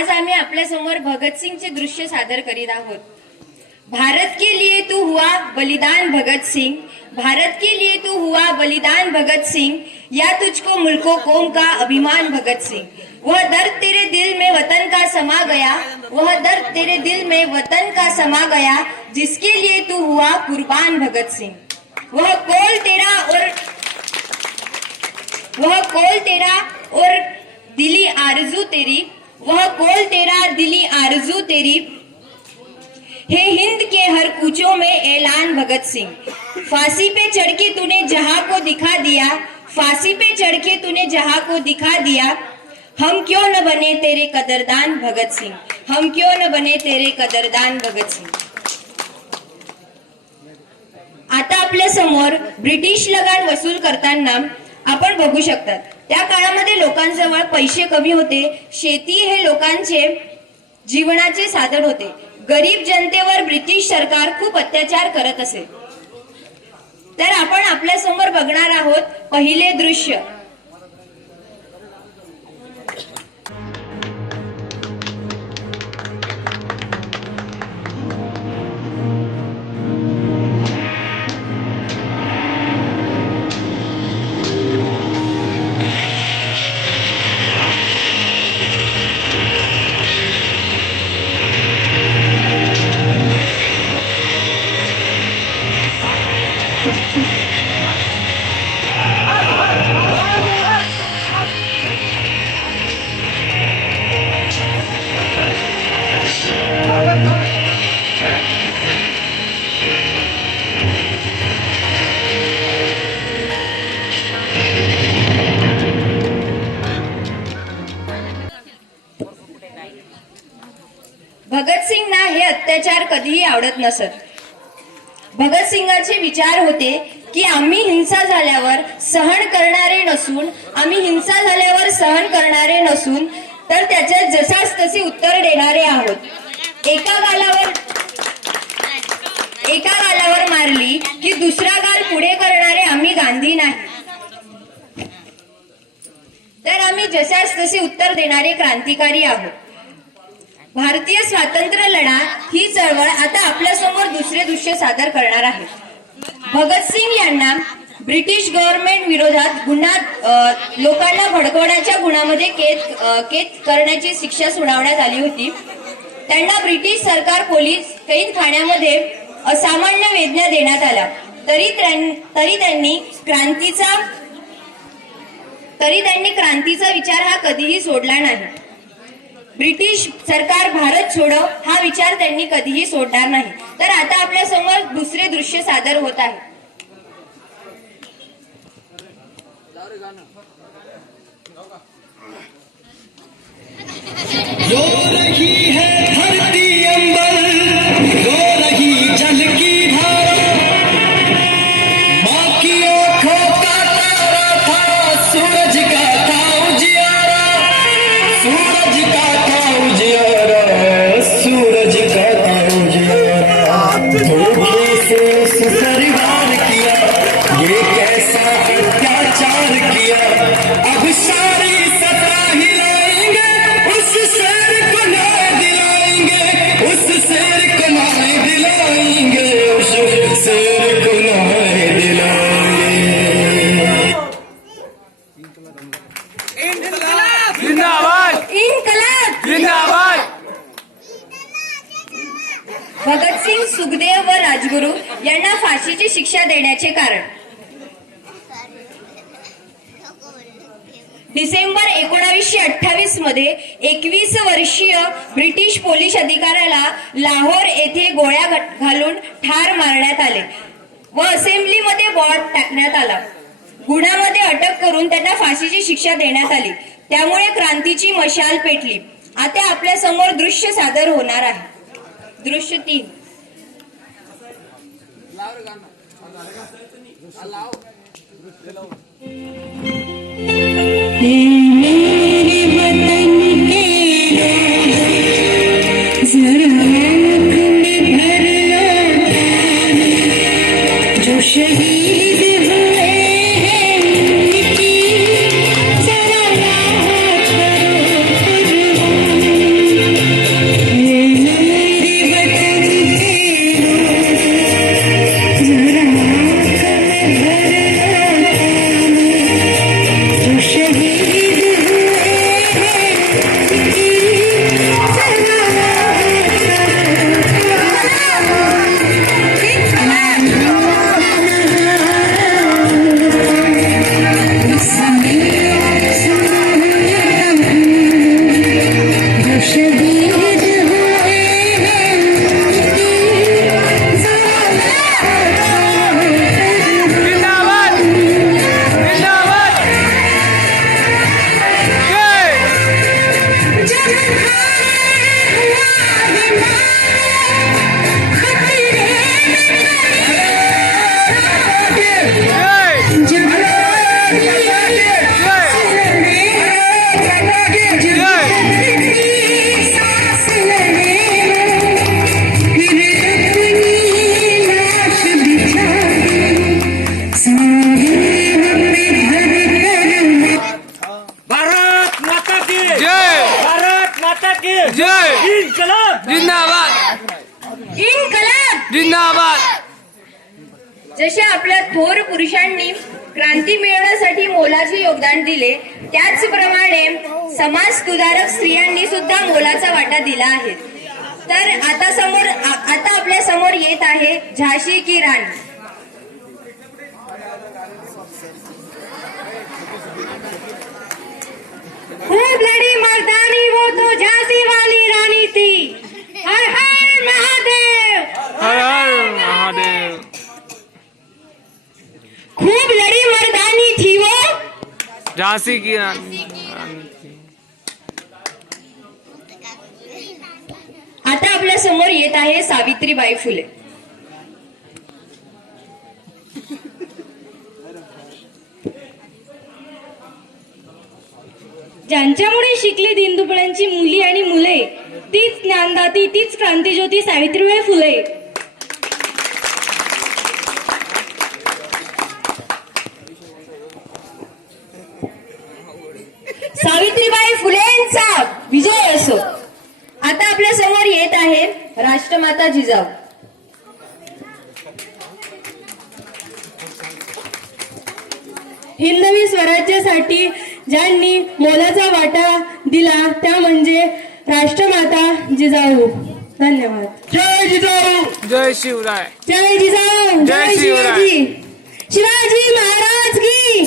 आज आम्ही आपल्या समोर भगतसिंगचे दृश्य सादर करीत आहोत। भारत के लिए तू हुआ बलिदान भगत सिंह, भारत के लिए तू हुआ बलिदान भगत सिंह, या तुझको मुल्को कौम का अभिमान भगत सिंह। वह दर्द तेरे दिल में वतन का समा गया, वह दर्द तेरे दिल में वतन का समा गया, जिसके लिए तू हुआ कुर्बान भगत सिंह। वह कौल तेरा और दिली आरजू तेरी, वह कौल तेरा दिली आरजू तेरी, हे हिंद के हर कूचों में ऐलान भगत सिंह। फांसी पे चढ़ के तूने जहां को दिखा दिया, फांसी पे चढ़ के तूने जहां को दिखा दिया, हम क्यों न बने तेरे कदरदान भगत सिंह, हम क्यों न बने तेरे कदरदान भगत सिंह। आता आपल्या समोर ब्रिटिश लगान वसूल करताना आपण बघू शकतात। त्या काळामध्ये लोकांजवळ पैसे कमी होते, शेती हे लोकांचे जीवनाचे साधन होते। गरीब जनतेवर ब्रिटिश सरकार खूप अत्याचार करत असे। तर आपण आपल्या समोर बघणार आहोत पहिले दृश्य। भगतसिंगना हे अत्याचार कधीही आवडत नसत। भगतसिंगाचे विचार होते की आम्ही हिंसा झाल्यावर सहन करणारे नसून, आम्ही हिंसा झाल्यावर सहन करणारे नसून तर त्याच्या जसाच तसे उत्तर देणारे आहोत। एका गालावर मारली की दुसरा गाल पुढे करणारे आम्ही गांधी नाही, तर आम्ही जसाच तसे उत्तर देणारे क्रांतिकारी आहोत। भारतीय स्वातंत्र्य लढा ही चळवळ आता आपल्या समोर दुसरे दृश्य सादर करणार आहे। भगतसिंग यांना ब्रिटिश गव्हर्नमेंट विरोधात लोकांना भडकवण्याच्या गुन्ह्यामध्ये कैद करण्याची शिक्षा सुनावण्यात आली होती। त्यांना ब्रिटिश सरकार पोलीस कैदखान्यामध्ये असामान्य वेदना देण्यात आल्या, तरी त्यांनी क्रांतीचा विचार हा कधीही सोडला नाही। ब्रिटिश सरकार भारत छोडो हा विचार त्यांनी कधीही सोडणार नाही। तर आता आपल्या समोर दुसरे दृश्य सादर होत आहे। रो रही है धरती अंबर, रो रही जल की धारा, माँ की आंखों का तारा था सूरज का था उजियारा, सूरज का था उजियारा, सूरज का था उजियारा। धोखे से उस परिवार किया, ये कैसा अत्याचार किया, अब सारी सत्ता हिलाएंगे, उस शेर को न्याय दिलाएंगे, उस शेर को न्याय दिलाएंगे, उस शेर को न्याय दिलाएंगे। जिंदाबाद इन्कलाब जिंदाबाद। भगतसिंग, सुखदेव व राजगुरू यांना फाशीची शिक्षा देण्याचे कारण। डिसेंबर 1928 मध्ये 21 वर्षीय ब्रिटिश पोलीस अधिकाऱ्याला लाहोर येथे गोळ्या घालून ठार मारण्यात आले व असेंब्लीमध्ये बॉम्ब टाकण्यात आला। गुन्ह्यामध्ये अटक करून त्यांना फाशीची शिक्षा देण्यात आली। त्यामुळे क्रांतीची मशाल पेटली। आता आपल्या समोर दृश्य सादर होणार आहे। दृश्य 3। मेरे वतन के लोग जरा आँख में भर लो, जो शहीद हुए हैं उनकी जरा याद करो कुर्बान। की जय भारत माता की जय इन्कलाब जिंदाबाद इन्कलाब. जिंदाबाद जसे आपल्या थोर पुरुषांनी क्रांती मिळवण्यासाठी मोलाचे योगदान दिले, त्याचप्रमाणे समाज सुधारक स्त्रियांनी सुद्धा मोलाचा वाटा दिला आहे. तर आता आपल्या समोर येत आहे झाशी की राणी. खूप लढी मर्दानी वो तो झांसी वाली रानी थी. हर हर महादेव. हर हर महादेव खूप लढी मर्दानी थी वो. झांसी की रानी आता आपल्या समोर येत आहे सावित्रीबाई फुले. ज्यांच्यामुळे शिकले दीनदुबळ्यांची मुली आणि मुले, तीच ज्ञानदाती, तीच क्रांतिज्योती सावित्रीबाई फुले. सावित्रीबाई फुलेंचा विजय असो. आता आपल्या समोर येत आहे राष्ट्रमाता जिजाऊ. हिंदवी स्वराज्यासाठी ज्यांनी मोलाचा वाटा दिला त्या म्हणजे राष्ट्रमाता जिजाऊ. धन्यवाद. जय जिजाऊ जय शिवराय जय जिजाऊ. जय शिवराय. शिवाजी. शिवाजी महाराज की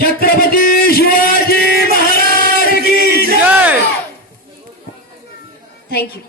छत्रपती शिवाजी महाराज की जय थँक्यू.